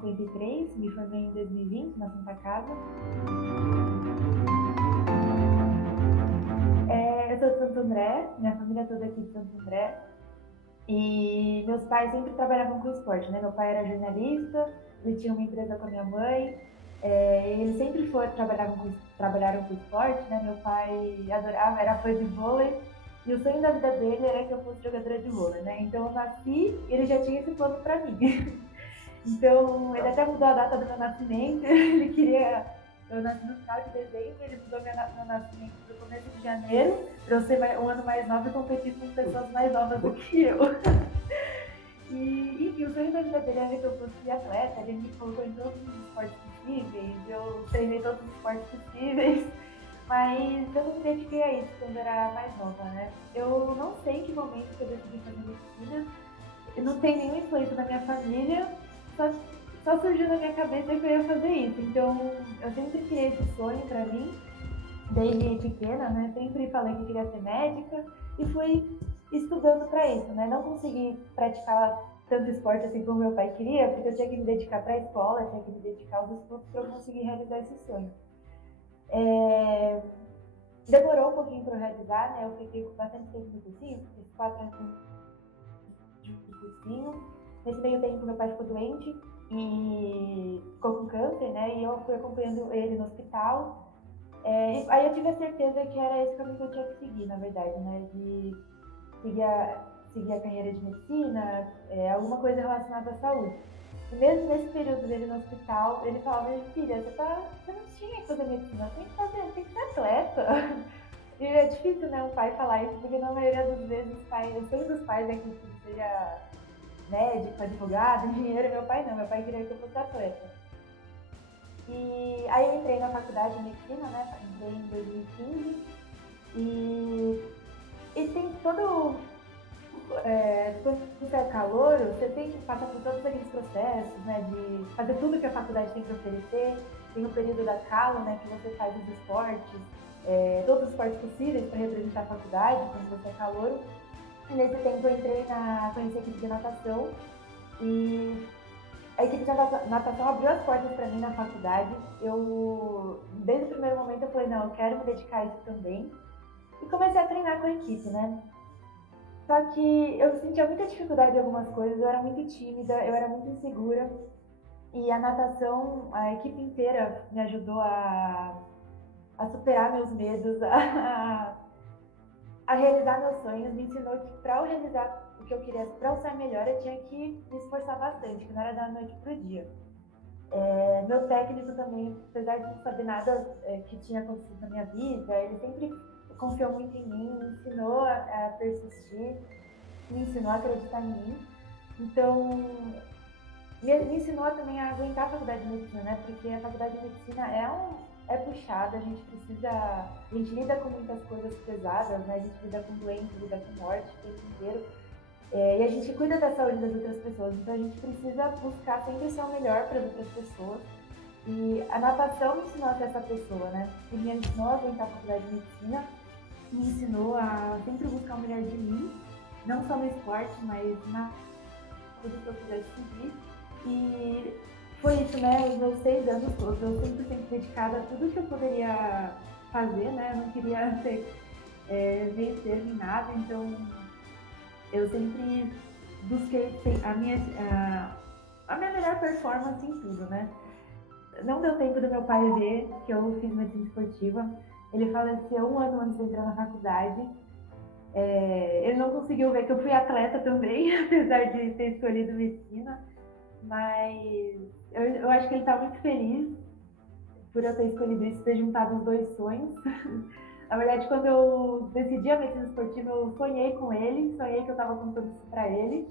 53, me formei em 2020 na Santa Casa. Eu sou de Santo André, minha família toda aqui de Santo André. E meus pais sempre trabalhavam com esporte, né? Meu pai era jornalista, ele tinha uma empresa com a minha mãe. Eles sempre trabalharam com esporte, né? Meu pai adorava, era fã de vôlei. E o sonho da vida dele era que eu fosse jogadora de vôlei, né? Então eu nasci e ele já tinha esse plano para mim. Então ele até mudou a data do meu nascimento. Ele queria. Eu nasci no final de dezembro, ele mudou meu nascimento para o começo de janeiro, para eu ser um ano mais nova e competir com pessoas mais novas do que eu. E, enfim, o sonho da vida dele era que eu fosse atleta, ele me colocou em todos os esportes possíveis, eu treinei todos os esportes possíveis, mas eu não me dediquei a isso quando era mais nova, né? Eu não sei em que momento que eu decidi fazer medicina, não tem nenhuma influência da minha família, só surgiu na minha cabeça que eu ia fazer isso. Então, eu sempre criei esse sonho pra mim, desde pequena, né? Sempre falei que queria ser médica e fui estudando para isso, né? Não consegui praticar tanto esporte assim como meu pai queria, porque eu tinha que me dedicar para a escola, tinha que me dedicar aos estudos para eu conseguir realizar esse sonho. Demorou um pouquinho para eu realizar, né? Eu fiquei bastante tempo no cursinho, fiz 4 anos de cursinho. Nesse meio tempo, meu pai ficou doente e ficou com câncer, né? E eu fui acompanhando ele no hospital. Aí eu tive a certeza que era esse caminho que eu tinha que seguir, na verdade, né? De seguir a carreira de medicina, alguma coisa relacionada à saúde. E mesmo nesse período dele no hospital, ele falava: filha, você não tinha que fazer medicina, tem que ser atleta. E é difícil, né, um pai falar isso, porque na maioria das vezes o sonho dos pais é que o filho seja médico, advogado, engenheiro. Meu pai não, meu pai queria que eu fosse atleta. E aí eu entrei na faculdade de medicina, né, entrei em 2015, e tem todo quando você é calor, você tem que passar por todos aqueles processos, né, de fazer tudo que a faculdade tem para oferecer. Tem o período da calo, né, que você faz os esportes, todos os esportes possíveis para representar a faculdade, quando você é calor. E nesse tempo eu conheci a equipe de natação, e a equipe de natação abriu as portas para mim na faculdade. Desde o primeiro momento eu falei: não, eu quero me dedicar a isso também. E comecei a treinar com a equipe, né? Só que eu sentia muita dificuldade em algumas coisas, eu era muito tímida, eu era muito insegura. E a natação, a equipe inteira me ajudou a superar meus medos, a realizar meus sonhos. Me ensinou que para eu realizar o que eu queria, para eu ser melhor, eu tinha que me esforçar bastante, que não era da noite pro dia. Meu técnico também, apesar de não saber nada que tinha acontecido na minha vida, ele sempre confiou muito em mim, me ensinou a persistir, me ensinou a acreditar em mim. Então, me ensinou também a aguentar a faculdade de medicina, né? Porque a faculdade de medicina é puxada, a gente lida com muitas coisas pesadas, né? A gente lida com doença, lida com morte o tempo inteiro. E a gente cuida da saúde das outras pessoas, então a gente precisa buscar sempre ser o melhor para as outras pessoas. E a natação me ensinou a ser essa pessoa, né? E me ensinou a aguentar a faculdade de medicina, me ensinou a sempre buscar o melhor de mim, não só no esporte, mas na tudo que eu quisesse seguir. E foi isso, né? Os meus 6 anos todos, eu sempre dedicada a tudo que eu poderia fazer, né? Eu não queria vencer nem nada, então eu sempre busquei a minha melhor performance em tudo, né? Não deu tempo do meu pai ver que eu fiz medicina esportiva. Ele faleceu um ano antes de entrar na faculdade. Ele não conseguiu ver que eu fui atleta também, apesar de ter escolhido medicina. Mas eu acho que ele está muito feliz por eu ter escolhido isso, ter juntado os dois sonhos. Na verdade, quando eu decidi a medicina esportiva, eu sonhei com ele, sonhei que eu estava contando isso para ele.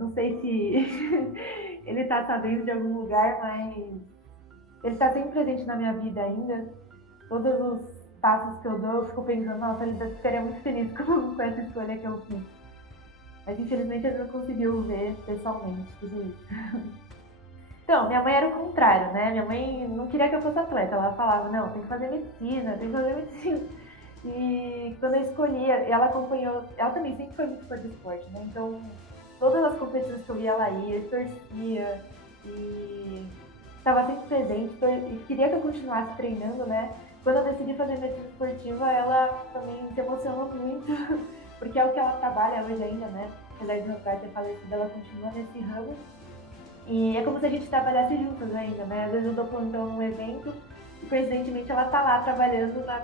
Não sei se ele está sabendo de algum lugar, mas ele está sempre presente na minha vida ainda. Todos os passos que eu dou, eu fico pensando: nossa, ele ficaria muito feliz com essa escolha que eu fiz. Mas infelizmente ele não conseguiu ver pessoalmente tudo isso. Então, minha mãe era o contrário, né? Minha mãe não queria que eu fosse atleta. Ela falava: não, tem que fazer medicina, tem que fazer medicina. E quando eu escolhi, ela acompanhou. Ela também sempre foi muito fã de esporte, né? Então, todas as competições que eu via, ela ia, torcia. e estava sempre presente e queria que eu continuasse treinando, né? Quando eu decidi fazer medicina esportiva, ela também se emocionou muito, porque é o que ela trabalha hoje ainda, né? Apesar de meu pai ter falecido, ela continua nesse ramo. E é como se a gente trabalhasse juntas ainda, né? Às vezes eu dou plantão num evento e coincidentemente ela tá lá trabalhando na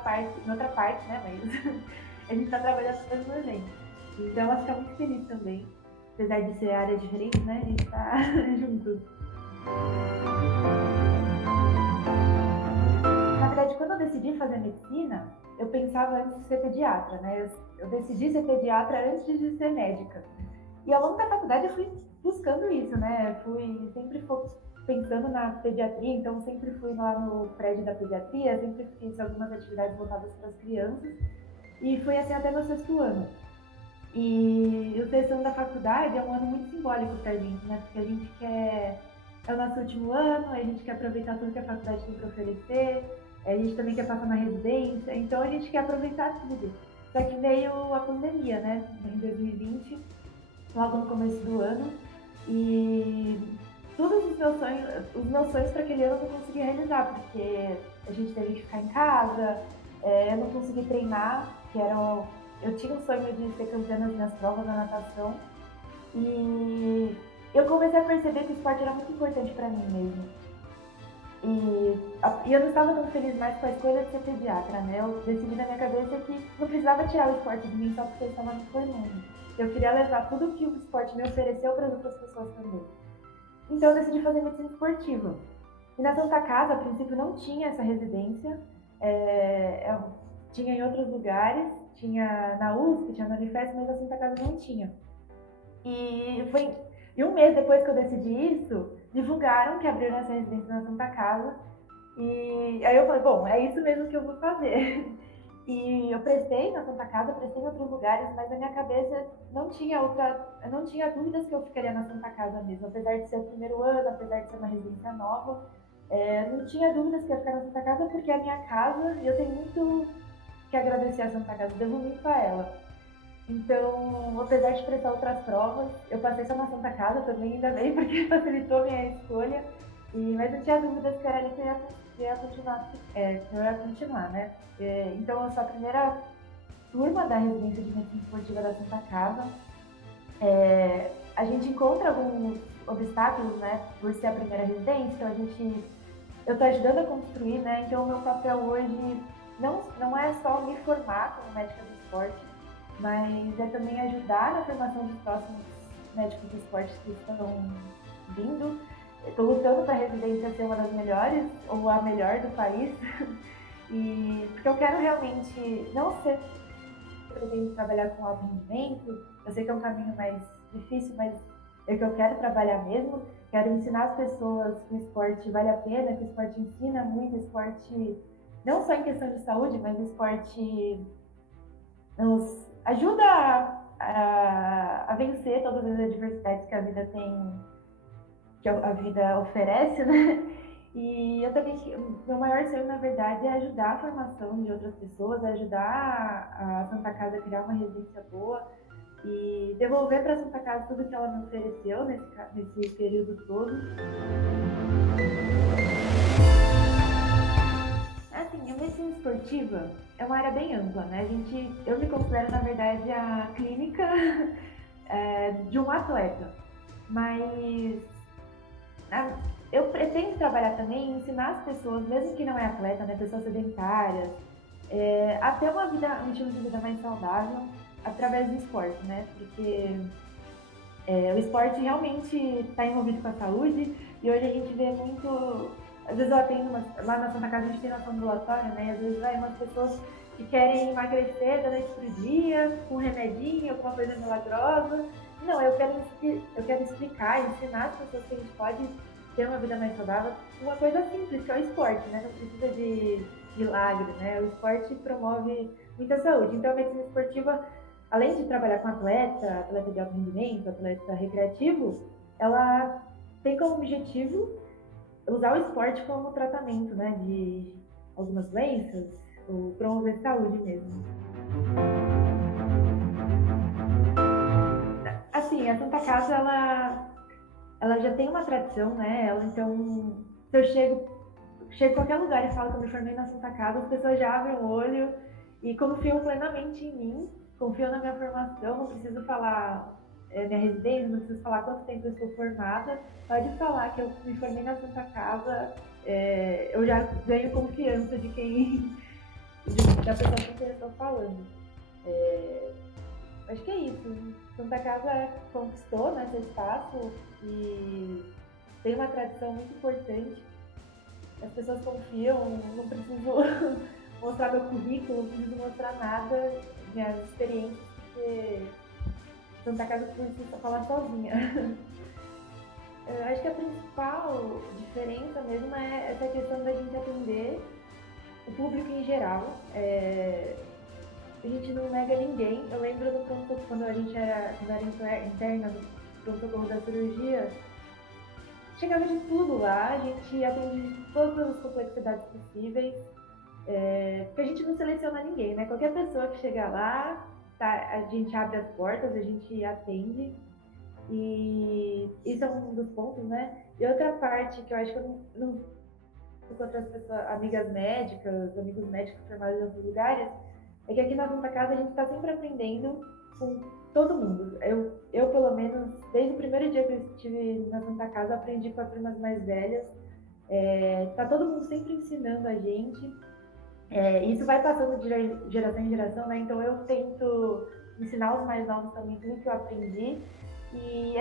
outra parte, né? Mas a gente tá trabalhando no mesmo evento. Então ela fica muito feliz também. Apesar de ser áreas diferentes, né? A gente tá juntos. Na verdade, quando eu decidi fazer medicina, eu pensava antes de ser pediatra, né? Eu decidi ser pediatra antes de ser médica. E ao longo da faculdade eu fui buscando isso, né? Sempre pensando na pediatria, então sempre fui lá no prédio da pediatria, sempre fiz algumas atividades voltadas para as crianças e fui assim até meu sexto ano. E o sexto ano da faculdade é um ano muito simbólico para a gente, né? Porque a gente quer é o nosso último ano, a gente quer aproveitar tudo que a faculdade tem para oferecer, a gente também quer passar na residência, então a gente quer aproveitar tudo. Só que veio a pandemia, né? Em 2020, logo no começo do ano, e todos os meus sonhos para aquele ano eu não consegui realizar, porque a gente teve que ficar em casa, eu não consegui treinar, eu tinha um sonho de ser campeã nas minhas provas na natação, e eu comecei a perceber que o esporte era muito importante para mim mesmo. E eu não estava tão feliz mais com a escolha de ser pediatra, né? Eu decidi na minha cabeça que não precisava tirar o esporte de mim só porque eu estava me formando. Eu queria levar tudo que o esporte me ofereceu para as outras pessoas também. Então eu decidi fazer medicina esportiva. E na Santa Casa, a princípio, não tinha essa residência. Tinha em outros lugares, tinha na USP, tinha na Unifesp, mas a Santa Casa não tinha. E um mês depois que eu decidi isso, divulgaram que abriram essa residência na Santa Casa. E aí eu falei, bom, é isso mesmo que eu vou fazer. E eu prestei na Santa Casa, prestei em outros lugares, mas na minha cabeça não tinha dúvidas que eu ficaria na Santa Casa mesmo. Apesar de ser o primeiro ano, apesar de ser uma residência nova, não tinha dúvidas que eu ia ficar na Santa Casa porque é a minha casa e eu tenho muito que agradecer a Santa Casa, devo muito a ela. Então, apesar de prestar outras provas, eu passei só na Santa Casa também, ainda bem, porque facilitou a minha escolha. Mas eu tinha dúvidas que era ali que eu ia continuar, né? Então, eu sou a primeira turma da residência de medicina esportiva da Santa Casa. A gente encontra alguns obstáculos, né? Por ser a primeira residência, eu estou ajudando a construir, né? Então, o meu papel hoje não é só me formar como médica do esporte, mas é também ajudar na formação dos próximos médicos do esporte que estão vindo. Estou lutando para a residência ser uma das melhores, ou a melhor do país, porque eu quero realmente não ser pretendo trabalhar com alto rendimento, eu sei que é um caminho mais difícil, mas é o que eu quero trabalhar mesmo, quero ensinar as pessoas que o esporte vale a pena, que o esporte ensina muito, o esporte não só em questão de saúde, mas o esporte nos ajuda a vencer todas as adversidades que a vida tem, que a vida oferece, né? E eu também, meu maior sonho, na verdade, é ajudar a formação de outras pessoas, ajudar a Santa Casa a criar uma residência boa e devolver para a Santa Casa tudo que ela me ofereceu nesse período todo. Assim, a medicina esportiva é uma área bem ampla, né? Eu me considero, na verdade, a clínica de um atleta, mas eu pretendo trabalhar também em ensinar as pessoas, mesmo que não é atleta, né, pessoas sedentárias, a ter um estilo de vida mais saudável através do esporte, né? Porque o esporte realmente está envolvido com a saúde e hoje a gente vê muito. Às vezes eu atendo lá na Santa Casa a gente tem nosso ambulatório, né? E às vezes vai umas pessoas que querem emagrecer da noite pro dia, com um remedinho, alguma coisa milagrosa. Não, eu quero explicar, ensinar as pessoas que a gente pode ter uma vida mais saudável, uma coisa simples, que é o esporte, né? Não precisa de milagre, né? O esporte promove muita saúde. Então, a medicina esportiva, além de trabalhar com atleta de alto rendimento, atleta recreativo, ela tem como objetivo usar o esporte como tratamento, né? De algumas doenças, ou promover saúde mesmo. Assim, a Santa Casa, ela já tem uma tradição, né? Ela, então, se eu chego em qualquer lugar e falo que eu me formei na Santa Casa, as pessoas já abrem o olho e confiam plenamente em mim, confiam na minha formação, não preciso falar minha residência, não preciso falar quanto tempo eu estou formada, pode falar que eu me formei na Santa Casa, eu já ganho confiança de quem, da pessoa com quem eu estou falando. Acho que é isso. Santa Casa conquistou, né, esse espaço e tem uma tradição muito importante. As pessoas confiam, não preciso mostrar meu currículo, não preciso mostrar nada, minhas experiências, porque Santa Casa por si só fala sozinha. Eu acho que a principal diferença mesmo é essa questão da gente atender o público em geral. A gente não nega ninguém. Eu lembro do pronto, quando era interna do pronto-socorro da cirurgia, chegava de tudo lá, a gente atende todas as complexidades possíveis, porque a gente não seleciona ninguém, né? Qualquer pessoa que chegar lá, tá, a gente abre as portas, a gente atende, e isso é um dos pontos, né? E outra parte que eu acho que eu não com outras pessoas, amigas médicas, amigos médicos formados em outros lugares, é que aqui na Santa Casa a gente está sempre aprendendo com todo mundo. Pelo menos, desde o primeiro dia que eu estive na Santa Casa, aprendi com as primas mais velhas. Tá todo mundo sempre ensinando a gente. Isso vai passando de geração em geração, né? Então eu tento ensinar os mais novos também tudo que eu aprendi. E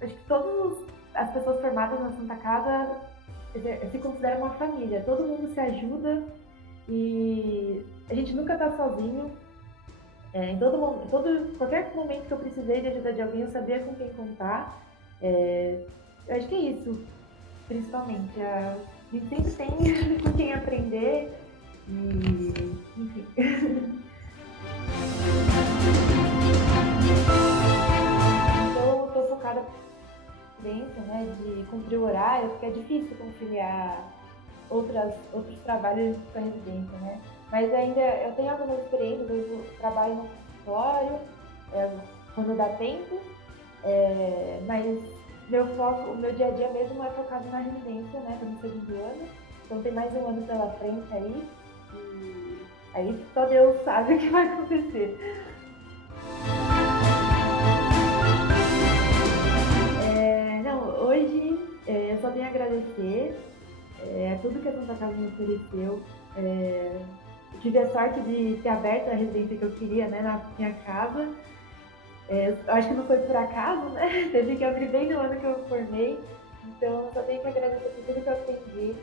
acho que todas as pessoas formadas na Santa Casa se considera uma família. Todo mundo se ajuda e a gente nunca tá sozinho. Qualquer momento que eu precisei de ajuda de alguém, eu sabia com quem contar. Eu acho que é isso, principalmente. A gente sempre tem com quem aprender e, enfim. Então, eu tô focada dentro, né, de cumprir o horário, porque é difícil conciliar outros trabalhos com a residência, né? Mas ainda eu tenho algumas experiências, eu trabalho no consultório, quando dá tempo, mas o meu dia a dia mesmo é focado na residência, né? Tô no segundo ano, então tem mais um ano pela frente aí, e aí só Deus sabe o que vai acontecer. Não, hoje eu só tenho a agradecer tudo que a Santa Casa me ofereceu. Eu tive a sorte de ter aberto a residência que eu queria, né, na minha casa. Eu acho que não foi por acaso, né? Teve que abrir bem no ano que eu formei. Então, só tenho que agradecer por tudo que eu aprendi.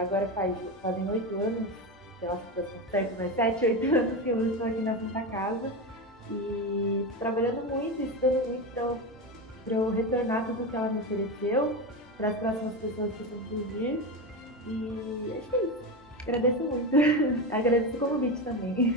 Agora fazem 8 anos, sei lá se estou certo, mas 7, 8 anos que eu estou aqui na Santa Casa. E trabalhando muito, estudando muito, então, para eu retornar tudo que ela me ofereceu para as próximas pessoas que vão surgir. E acho que é isso. Agradeço muito. Agradeço o convite também.